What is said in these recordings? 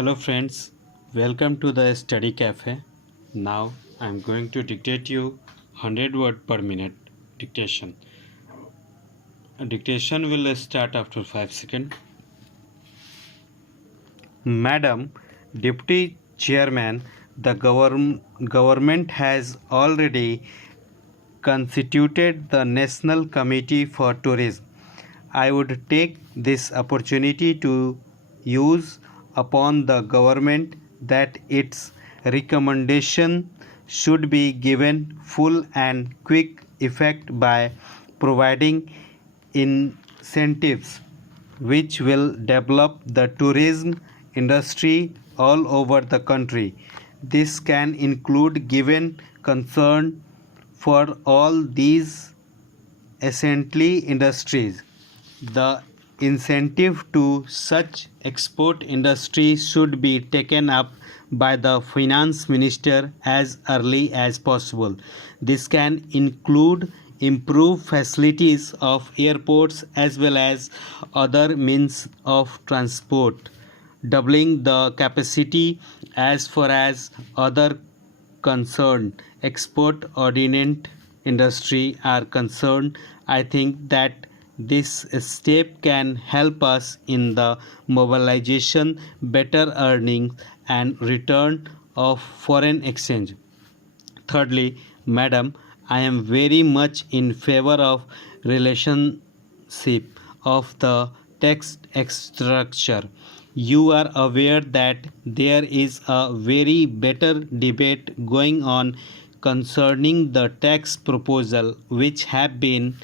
Hello friends, welcome to the study cafe. Now I am going to dictate you 100 word per minute dictation. Dictation will start after 5 seconds. Madam Deputy Chairman, the government has already constituted the National Committee for Tourism. I would take this opportunity to use upon the government that its recommendation should be given full and quick effect by providing incentives which will develop the tourism industry all over the country. This can include giving concern for all these essentially industries. The incentive to such export industry should be taken up by the finance minister as early as possible. This can include improved facilities of airports as well as other means of transport, doubling the capacity as far as other concerned export oriented industry are concerned. I think that this step can help us in the mobilization, better earnings, and return of foreign exchange. Thirdly, madam, I am very much in favor of relationship of the tax structure. You are aware that there is a very better debate going on concerning the tax proposal which have been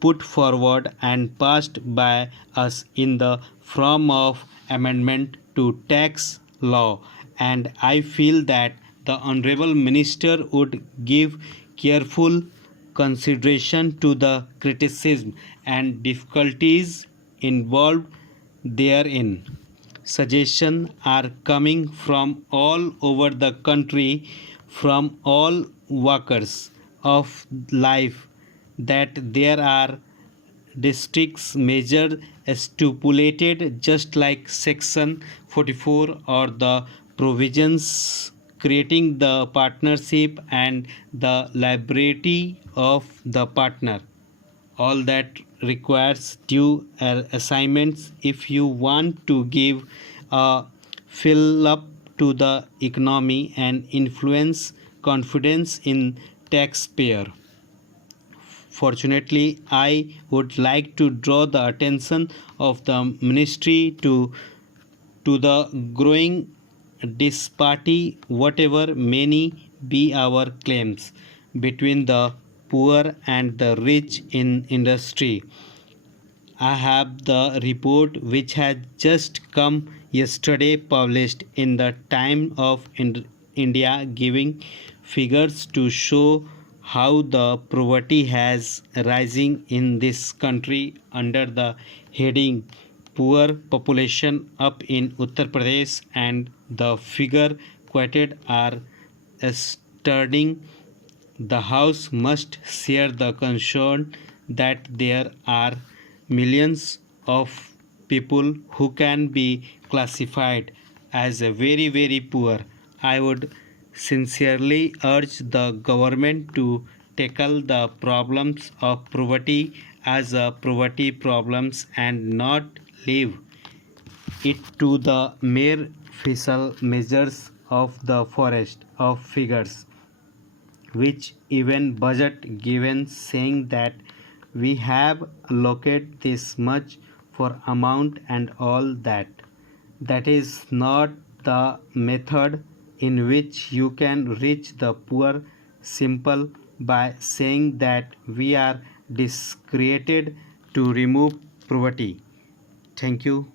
put forward and passed by us in the form of amendment to tax law, and I feel that the honorable minister would give careful consideration to the criticism and difficulties involved therein. Suggestions are coming from all over the country, from all walkers of life, that there are districts measure stipulated just like section 44 or the provisions creating the partnership and the liability of the partner. All that requires due assignments if you want to give a fill up to the economy and influence confidence in taxpayer. Fortunately, I would like to draw the attention of the ministry to the growing disparity, whatever may be our claims, between the poor and the rich in industry. I have the report which had just come yesterday published in the Time of India, giving figures to show how the poverty has rising in this country under the heading poor population up in Uttar Pradesh, and the figure quoted are stunning. The House must share the concern that there are millions of people who can be classified as a very poor. I would sincerely urge the government to tackle the problems of poverty as a poverty problems and not leave it to the mere fiscal measures of the forest of figures which even budget given saying that we have allocated this much for amount and all that. That is not the method in which you can reach the poor simple by saying that we are discreated to remove poverty. Thank you.